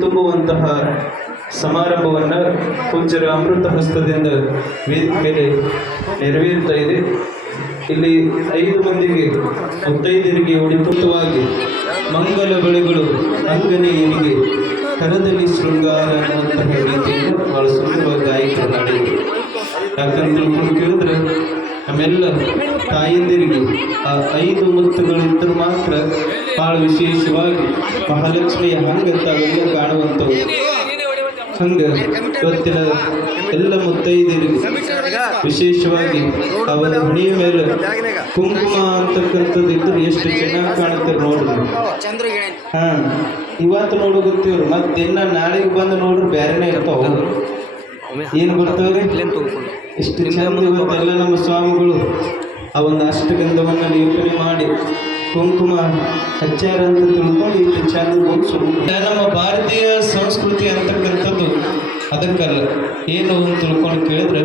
ತುಂಬುವಂತಹ ಸಮಾರಂಭವನ್ನ ಪೂಜ್ಯರ ಅಮೃತ ಹಸ್ತದಿಂದ ವೇದಿಕೆ ಮೇಲೆ ನೆರವೇರ್ತಾ ಇದೆ. ಇಲ್ಲಿ ಐದು ಮಂದಿಗೆ ಮುತ್ತೈದರಿಗೆ ಉಡಿಪುತ್ತವಾಗಿ ಮಂಗಲ ಬಳೆಗಳು, ಅಂಗನೆಯರಿಗೆ ಕರದಲ್ಲಿ ಶೃಂಗಾರ ಅನ್ನುವಂತಹ ರೀತಿಯನ್ನು ಬಹಳ ಸುಂದರವಾಗಿ ಗಾಯಕರು ಹಾಡಿದರು ಯಾಕಂತ ತಿಳ್ಕೊಂಡು ಕೇಳಿದ್ರೆ ನಮ್ಮೆಲ್ಲ ತಾಯಂದಿರಿಗೆ ಆ ಐದು ಮುತ್ತುಗಳಿದ್ದರೂ ಮಾತ್ರ ಬಹಳ ವಿಶೇಷವಾಗಿ ಮಹಾಲಕ್ಷ್ಮಿಯ ಹಂಗಂತ ಅವೆಲ್ಲ ಕಾಣುವಂಥವು ಹಂಗ ಇವತ್ತಿನ ಎಲ್ಲ ಮುತ್ತೈದರಿಗೆ ವಿಶೇಷವಾಗಿ ಅವರ ಹುಣಿಯ ಮೇಲೆ ಕುಂಕುಮ ಅಂತಕ್ಕಂಥದ್ದು ಇದ್ರೆ ಎಷ್ಟು ಚೆನ್ನಾಗಿ ಕಾಣುತ್ತೆ ನೋಡಿದ್ರು ಹಾ, ಇವತ್ತು ನೋಡು ಗೊತ್ತಿವ್ರು, ಮತ್ತೆ ದಿನ ನಾಳೆಗೆ ಬಂದು ನೋಡ್ರಿ ಬೇರೆನೇ ಇರ್ತಾವ. ಏನು ಬರ್ತಾವ್ರಿ ಇಷ್ಟು ಮುಂದೆ ಇವತ್ತೆಲ್ಲ ನಮ್ಮ ಸ್ವಾಮಿಗಳು. ಆ ಒಂದು ಅಷ್ಟಗಂಧವನ್ನು ನಿರೂಪಣೆ ಮಾಡಿ ಕುಂಕುಮ ಹಚ್ಚಾರ ಅಂತ ತಿಳ್ಕೊಂಡು ಇಷ್ಟು ಚಂದ ನಮ್ಮ ಭಾರತೀಯ ಸಂಸ್ಕೃತಿ ಅಂತಕ್ಕಂಥದ್ದು. ಅದಕ್ಕಲ್ಲ ಏನು ಅಂತ ತಿಳ್ಕೊಂಡು ಕೇಳಿದ್ರೆ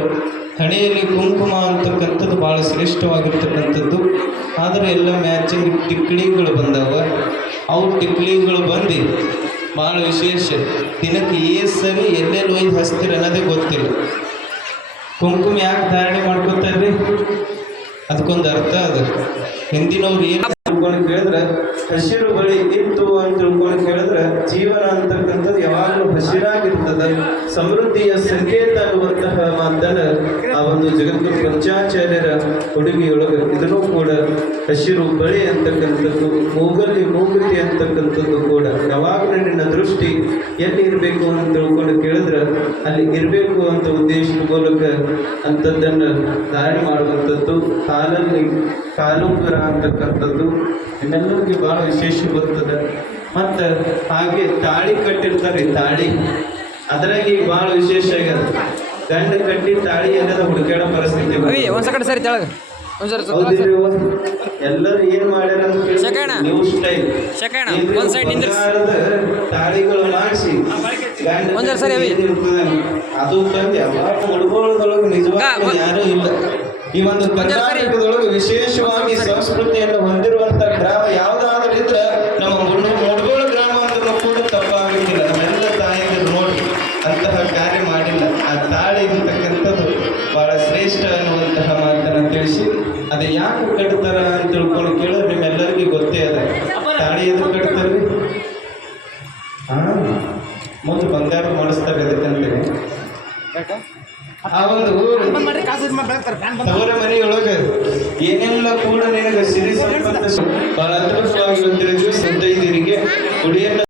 ಹಣೆಯಲ್ಲಿ ಕುಂಕುಮ ಅಂತಕ್ಕಂಥದ್ದು ಭಾಳ ಶ್ರೇಷ್ಠವಾಗಿರ್ತಕ್ಕಂಥದ್ದು. ಆದರೆ ಎಲ್ಲ ಮ್ಯಾಚಿಂಗ್ ಟಿಕ್ಳಿಗಳು ಬಂದಾವ. ಅವು ಟಿಕ್ಳಿಗಳು ಬಂದು ಭಾಳ ವಿಶೇಷ. ದಿನಕ್ಕೆ ಏಸರಿ ಎಲ್ಲೆಲ್ಲಿ ಒಯ್ದು ಹಚ್ತೀರ ಅನ್ನೋದೇ ಗೊತ್ತಿಲ್ಲ. ಕುಂಕುಮ ಯಾಕೆ ಧಾರಣೆ ಮಾಡ್ಕೊತಾರ್ರಿ ಅದಕ್ಕೊಂದು ಅರ್ಥ ಅದು. ಹಿಂದಿನವ್ರು ಏನು ತಿಳ್ಕೊಂಡು ಕೇಳಿದ್ರೆ ಹಸಿರು ಬಳಿ ಇತ್ತು ಅಂತ ತಿಳ್ಕೊಂಡು ಕೇಳಿದ್ರೆ ಜೀವನ ಯಾವಾಗಲೂ ಹಸಿರಾಗಿರ್ತದ. ಸಮೃದ್ಧಿಯ ಸಂಕೇತ ಅನ್ನುವಂತಹ ಮಾತನ್ನ ಆ ಒಂದು ಜಗದ್ಗುರು ಪಂಚಾಚಾರ್ಯರ ಕೊಡುಗೆಯೊಳಗೆ ಇದನ್ನು ಕೂಡ ಹಸಿರು ಬಳೆ ಅಂತಕ್ಕಂಥದ್ದು, ಮೂಗಲ್ಲಿ ಮೂಗುತಿ ಅಂತಕ್ಕಂಥದ್ದು ಕೂಡ. ಯಾವಾಗ ನನ್ನ ದೃಷ್ಟಿ ಎಲ್ಲಿ ಇರಬೇಕು ಅಂತ ತಿಳ್ಕೊಂಡು ಕೇಳಿದ್ರೆ ಅಲ್ಲಿ ಇರಬೇಕು ಅಂತ ಉದ್ದೇಶದ ಮೂಲಕ ಅಂಥದ್ದನ್ನು ದಾರಿ ಮಾಡುವಂಥದ್ದು, ಕಾಲಲ್ಲಿ ಕಾಲುಂಗರ ಅಂತಕ್ಕಂಥದ್ದು, ನಿಮ್ಮೆಲ್ಲರಿಗೂ ಬಹಳ ವಿಶೇಷ ಬರ್ತದೆ. ಮತ್ತು ಹಾಗೆ ತಾಳಿ ಕಟ್ಟಿರ್ತಾರೆ ತಾಳಿ. ಅದರಲ್ಲಿ ಬಹಳ ವಿಶೇಷ ಆಗ್ಯದ. ಗಂಡ ಕಟ್ಟಿ ತಾಳಿ ಎಲ್ಲದ ಹುಡುಕಾಡೋ ಪರಿಸ್ಥಿತಿ ಒಂದ್ಸಕಡೆ. ಸರಿ ತೆಳಗ. ಎಲ್ಲರೂ ಏನ್ ಮಾಡ್ಯಾರ ಒಂದ್. ಬಂಗಾರದ ತಾಳಿಗಳು ಮಾಡಿಸಿ. ಒಂದ್ ಸರಿ ಅವಿ. ಅದು ಬಂದು ಹುಡುಗೋಳದೊಳಗೆ ನಿಜವಾಗ್ಲೂ ಯಾರು ಇಲ್ಲ. ಈ ಒಂದು. ಕರ್ನಾಟಕದೊಳಗೆ ವಿಶೇಷವಾಗಿ ಸಂಸ್ಕೃತಿಯನ್ನು ಹೊಂದಿರುವಂತ ಗ್ರಾಮ ಯಾವ್ದಾದ್ರೂ ಇದ್ರೆ ನಮ್ಮ ಮುಡ್- ಮುಡ್ಗೋಳ ಗ್ರಾಮ ಅಂತ ಕೂಡ ತಪ್ಪಾಗಿಲ್ಲ ನಮ್ಮೆಲ್ಲ ತಾಯಿಯರು ನೋಡಿ ಅಂತಹ ಕಾರ್ಯ ಮಾಡಿಲ್ಲ ಆ ತಾಳಿ ಅಂತಕ್ಕಂಥದ್ದು ಬಹಳ ಶ್ರೇಷ್ಠ ಅನ್ನುವಂತಹ ಮಾತನ್ನು ತಿಳಿಸಿ ಅದೇ ಯಾಕೆ ಕಟ್ತಾರ ಅಂತ ತಿಳ್ಕೊಂಡು ಕೇಳೋ ನಿಮ್ಮೆಲ್ಲರಿಗೂ ಗೊತ್ತೇ ಅದ. ತಾಳಿ ಎದು ಕಟ್ತಾರೆ. ಹಾ ಮೊದಲು ಬಂಗಾರ ಮಾಡಿಸ್ತಾರೆ ಅದಕ್ಕಂತೇಳಿ ಆ ಒಂದು ತವರ ಮನೆಯೊಳಗೆ ಏನೆಲ್ಲ ಕೂಡ ನಿನಗೆ ಸಿರಿ ಸಂಪತ್ತು ಬಹಳ ಅದೃಷ್ಟವಾಗಿ ತಿಳಿದು ಸಂತೈದಿರಿಗೆ ಕುಡಿಯನ್ನ